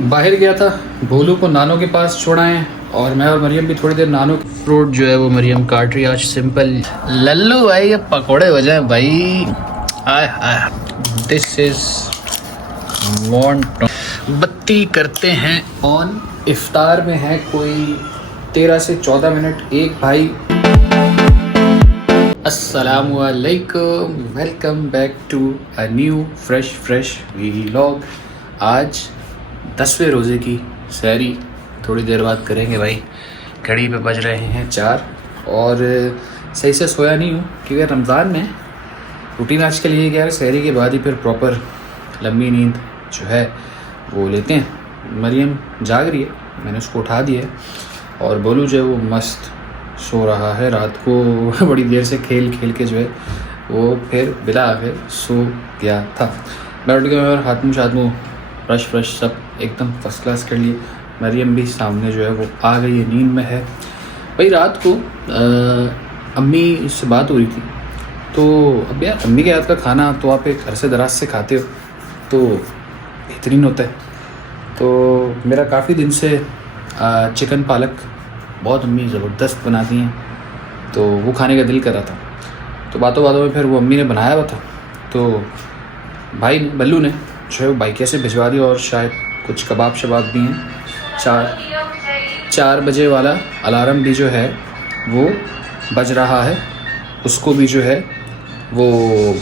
बाहर गया था, भोलू को नानो के पास छोड़ाएं और मैं और मरियम भी थोड़ी देर नानो फ्रूट जो है वो मरियम काट रही है। आज सिंपल लल्लू भाई ये पकोड़े हो जाए भाई। आय आय दिस इज वांट। बत्ती करते हैं ऑन। इफ्तार में है कोई 13 से 14 मिनट। एक भाई अस्सलामु अलैकुम, welcome back to a new fresh vlog. आज 10वें रोज़े की सहरी थोड़ी देर बाद करेंगे भाई। घड़ी पे बज रहे हैं 4 और सही से सोया नहीं हूँ क्योंकि रमज़ान में रूटीन आजकल ये क्या है, सहरी के बाद ही फिर प्रॉपर लंबी नींद जो है वो लेते हैं। मरियम जाग रही है, मैंने उसको उठा दिया है और बोलू जो है वो मस्त सो रहा है। रात को बड़ी देर से खेल के जो है वो फिर बिला आखिर सो गया था। मैं उठ गया और हाथ मुँह ब्रश सब एकदम फर्स्ट क्लास कर लिए। मरियम भी सामने जो है वो आ गई है, नींद में है भाई। रात को अम्मी से बात हो रही थी तो अब यार अम्मी के हाथ का खाना तो आप एक घर से दराज से खाते हो तो बेहतरीन होता है। तो मेरा काफ़ी दिन से चिकन पालक बहुत अम्मी ज़बरदस्त बनाती हैं तो वो खाने का दिल कर रहा था। तो बातों में फिर वो अम्मी ने बनाया हुआ था तो भाई बल्लू ने जो है वो बाइक से भिजवा दिया और शायद कुछ कबाब शबाब भी हैं। 4 बजे वाला अलार्म भी जो है वो बज रहा है, उसको भी जो है वो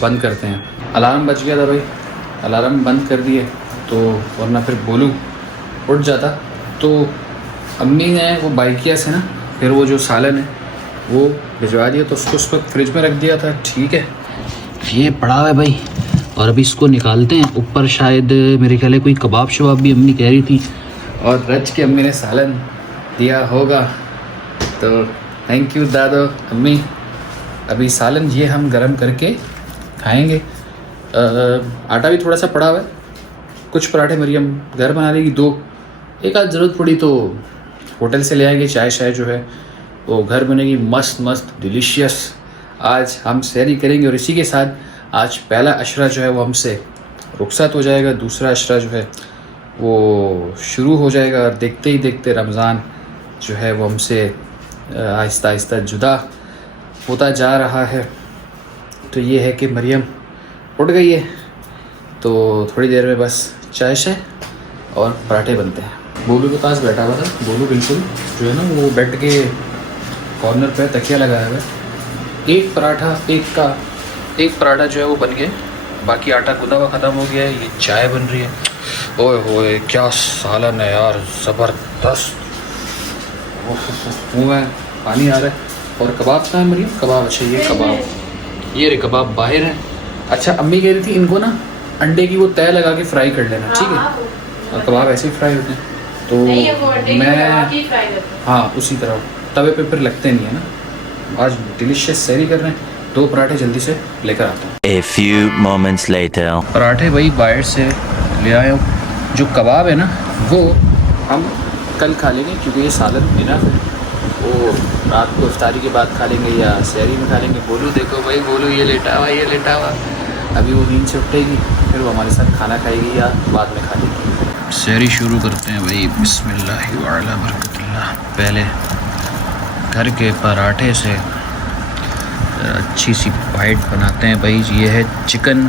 बंद करते हैं। अलार्म बज गया था भाई, अलार्म बंद कर दिए तो वरना फिर बोलूँ उठ जाता। तो अम्मी ने वो बाइकिया से ना फिर वो जो सालन है वो भिजवा दिया तो उसको उस वक्त फ्रिज में रख दिया था। ठीक है, ये पड़ा है भाई और अभी इसको निकालते हैं। ऊपर शायद मेरे ख्याल है कोई कबाब शबाब भी अम्मी कह रही थी और रच के अम्मी ने सालन दिया होगा। तो थैंक यू दादो अम्मी। अभी सालन ये हम गरम करके खाएंगे। आटा भी थोड़ा सा पड़ा हुआ है, कुछ पराठे मरियम घर बना लेगी 2, एक आध ज़रूरत पड़ी तो होटल से ले आएंगे। चाय जो है वो घर बनेगी मस्त डिलीशियस। आज हम सहरी करेंगे और इसी के साथ आज पहला अशरा जो है वो हमसे रुखसत हो जाएगा, दूसरा अशरा जो है वो शुरू हो जाएगा और देखते ही देखते रमज़ान जो है वो हमसे आहिस्ता जुदा होता जा रहा है। तो ये है कि मरियम उठ गई है तो थोड़ी देर में बस चाय और पराठे बनते हैं। बोलू के पास बैठा हुआ था, बोलू बिल्कुल जो है ना वो बेड के कॉर्नर पे तकिया लगाया हुआ है। एक पराठा जो है वो बन गया, बाकी आटा गुदा हुआ ख़त्म हो गया है। ये चाय बन रही है, ओए होए क्या सालन है यार, ज़बरदस्त। मुँह में पानी आ रहा है। और कबाब कहाँ है मरियम? कबाब, अच्छा ये कबाब, ये रे कबाब बाहर है। अच्छा अम्मी कह रही थी इनको ना अंडे की वो तय लगा के फ्राई कर लेना, ठीक है? और कबाब ऐसे ही फ्राई होते हैं तो मैं हाँ उसी तरह तवे पे फिर लगते नहीं है ना। आज डिलीशियस सहरी कर रहे हैं, 2 पराठे जल्दी से लेकर आता हूँ। A few moments later. पराठे भाई बाहर से ले आया हूँ। जो कबाब है ना वो हम कल खा लेंगे क्योंकि ये सालन बिना वो रात को इफ्तारी के बाद खा लेंगे या सहरी में खा लेंगे। बोलू देखो भाई, बोलू ये लेटा हुआ अभी वो नींद से उठेगी फिर वो हमारे साथ खाना खाएगी या बाद में खा लेगी। सहरी शुरू करते हैं भाई, बिस्मिल्लाह व अला बरकतिल्लाह। पहले घर के पराठे से अच्छी सी बाइट बनाते हैं भाई। ये है चिकन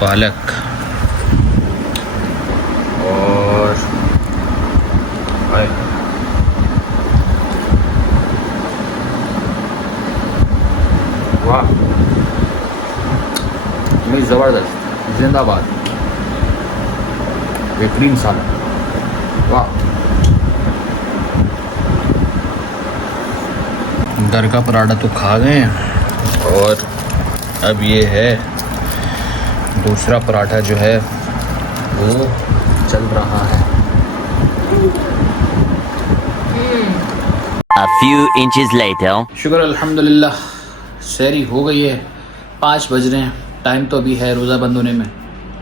पालक और वाह भाई ज़बरदस्त, जिंदाबाद, बेहतरीन सालन, वाह। घर का पराठा तो खा गए हैं और अब ये है दूसरा पराठा जो है वो चल रहा है। A few inches later. शुक्र अल्हम्दुलिल्लाह सहरी हो गई है। 5 बज रहे हैं, टाइम तो अभी है रोज़ा बंद होने में।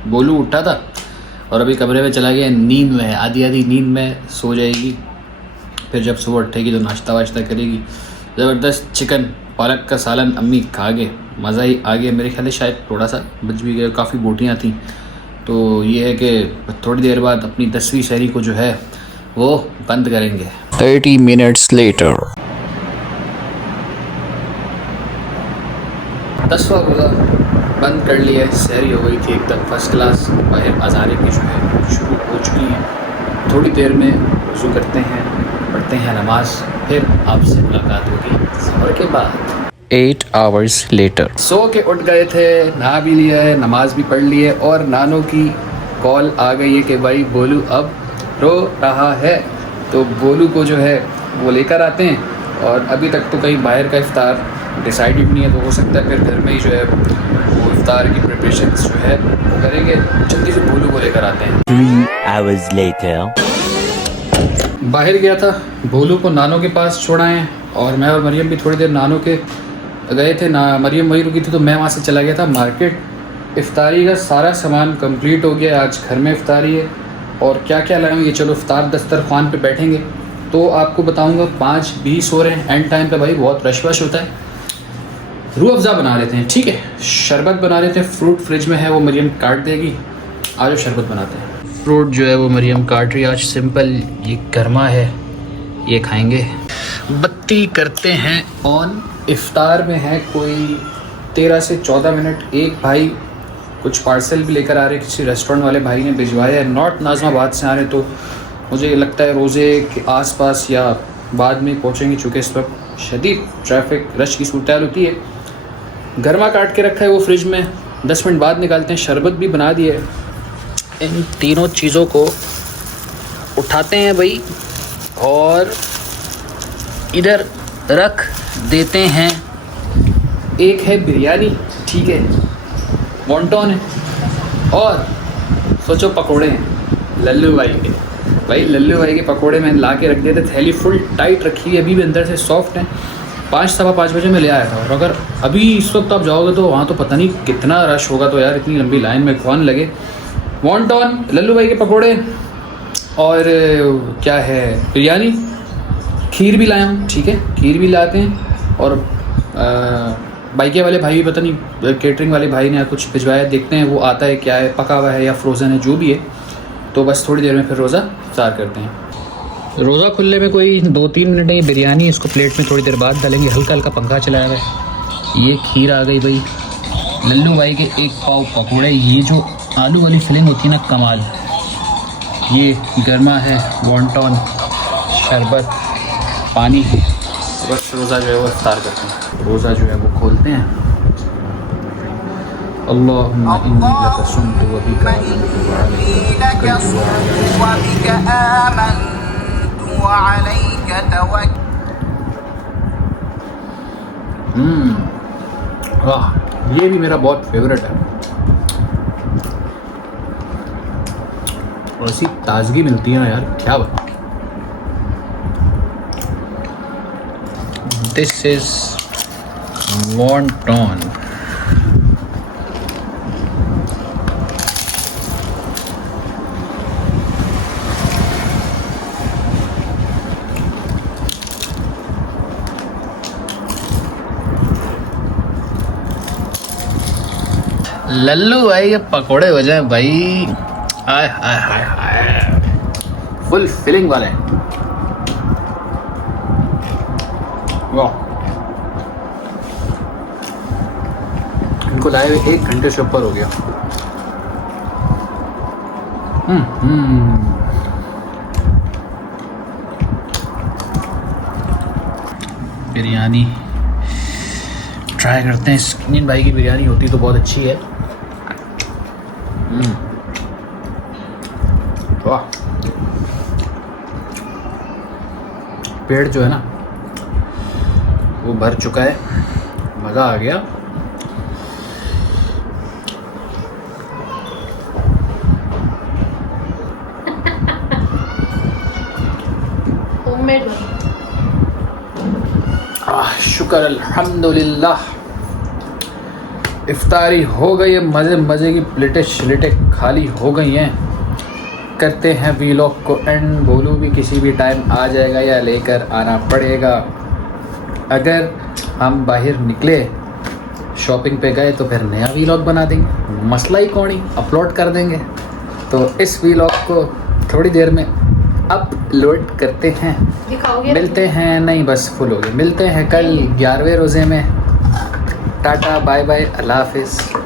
बोलू उठा था और अभी कमरे में चला गया, नींद में है, आधी नींद में सो जाएगी। फिर जब सुबह उठेगी तो नाश्ता वाश्ता करेगी। ज़बरदस्त चिकन पालक का सालन अम्मी खा गए, मज़ा ही आ गया। मेरे ख्याल से शायद थोड़ा सा बच भी गया, काफ़ी बोटियाँ थी तो ये है कि थोड़ी देर बाद अपनी 10वीं शहरी को जो है वो बंद करेंगे। 30 minutes later। 10वां रोज़ा बंद कर लिया है, शहरी हो गई थी एकदम फर्स्ट क्लास। बाहर अज़ानें भी जो है शुरू हो चुकी हैं। थोड़ी देर में वज़ू करते हैं, पढ़ते हैं नमाज, फिर आपसे मुलाकात होगी ज़ोहर के बाद। 8 hours later। सो के उठ गए थे, नहा भी लिया है, नमाज भी पढ़ ली है और नानों की कॉल आ गई है कि भाई बोलू अब रो रहा है, तो बोलू को जो है वो लेकर आते हैं। और अभी तक तो कहीं बाहर का इफ्तार डिसाइडेड नहीं है, तो हो सकता है फिर घर में ही जो है वो इफ्तार की प्रिपरेशन जो है वो करेंगे। जल्दी से बोलू को लेकर आते हैं। 3 hours later। बाहर गया था, बोलू को नानों के पास छोड़ाएँ और मैं और मरियम भी थोड़ी देर नानों के गए थे ना। मरियम वहीं रुकी थी तो मैं वहाँ से चला गया था मार्केट। इफ्तारी का सारा सामान कंप्लीट हो गया, आज घर में इफ्तारी है। और क्या क्या लाएंगे, चलो इफ्तार दस्तरखान पे बैठेंगे तो आपको बताऊंगा। 5:20 हो रहे हैं, एंड टाइम पे भाई बहुत रश वश होता है। रूह अफ़ज़ा बना लेते हैं, ठीक है, शरबत बना लेते हैं। फ्रूट फ्रिज में है, वो मरियम काट देगी। आज शरबत बनाते हैं। फ्रूट जो है वो मरियम काट रही है आज, सिंपल, ये गर्मा है, ये खाएंगे। बत्ती करते हैं ऑन। इफ्तार में है कोई 13 से 14 मिनट। एक भाई कुछ पार्सल भी लेकर आ रहे, किसी रेस्टोरेंट वाले भाई ने भिजवाया है, नॉर्थ नाज़माबाद से आ रहे, तो मुझे लगता है रोज़े के आसपास या बाद में पहुँचेंगे, चूँकि इस वक्त शदीद ट्रैफिक रश की सूरत होती है। गर्मा काट के रखा है वो फ्रिज में, 10 मिनट बाद निकालते हैं। शरबत भी बना दिया है। इन तीनों चीज़ों को उठाते हैं भाई और इधर रख देते हैं। एक है बिरयानी, ठीक है, वॉन्टॉन है, और सोचो पकोड़े हैं लल्लू भाई के। भाई लल्लू भाई के पकोड़े मैंने ला के रख दिए थे, थैली फुल टाइट रखी है, अभी भी अंदर से सॉफ्ट है। 5 सवा 5 बजे मैं ले आया था, और अगर अभी इस वक्त आप जाओगे तो वहाँ तो पता नहीं कितना रश होगा, तो यार इतनी लंबी लाइन में कौन लगे। वॉन्टॉन, लल्लू भाई के पकोड़े, और क्या है, बिरयानी, खीर भी लाया हूँ, ठीक है, खीर भी लाते हैं। और बाइके वाले भाई, पता नहीं केटरिंग वाले भाई ने कुछ भिजवाया, देखते हैं वो आता है क्या है, पका हुआ है या फ्रोज़न है, जो भी है। तो बस थोड़ी देर में फिर रोज़ा इफ्तार करते हैं। रोज़ा खुलने में कोई 2-3 मिनट है। ये बिरयानी इसको प्लेट में थोड़ी देर बाद डालेंगे, हल्का हल्का पंखा चलाया हुआ है। ये खीर आ गई भाई, लल्लू भाई के 1 पाव पकौड़े, ये जो आलू वाली फिलिंग होती है ना, कमाल। ये गर्मा है वॉन्टॉन, शरबत, पानी। बस रोज़ा जो है वो इफ्तार करते हैं, रोज़ा जो है वो खोलते हैं। अल्लाहुम्मा इन्नी लका सुम्तु व बिका आमनतु व अलैका तवक्कलतु। वाह, ये भी मेरा बहुत फेवरेट है। और ऐसी ताजगी मिलती है ना यार, क्या बता। This is wonton. लल्लू भाई ये पकोड़े हो जाए भाई, आय हाय हाय हाय, फुल फिलिंग वाले। वाह, इनको लाए हुए 1 घंटे से ऊपर हो गया। बिरयानी ट्राई करते हैं। स्किन भाई की बिरयानी होती तो बहुत अच्छी है। वाह, पेट जो है ना वो भर चुका है, मज़ा आ गया। शुक्र अल्हम्दुलिल्लाह, इफ्तारी हो गई है, मज़े मज़े की प्लेटें श्लेटें खाली हो गई हैं। करते हैं वीलॉग को एंड। बोलू भी किसी भी टाइम आ जाएगा या लेकर आना पड़ेगा। अगर हम बाहर निकले, शॉपिंग पे गए, तो फिर नया वीलॉग बना देंगे, मसला ही कौन ही, अपलोड कर देंगे। तो इस व्लॉग को थोड़ी देर में अपलोड करते हैं। दिखाओगे? मिलते हैं, नहीं बस फुल हो गए। मिलते हैं कल 11वें रोज़े में। टाटा बाय बाय, अल्लाह हाफिज़।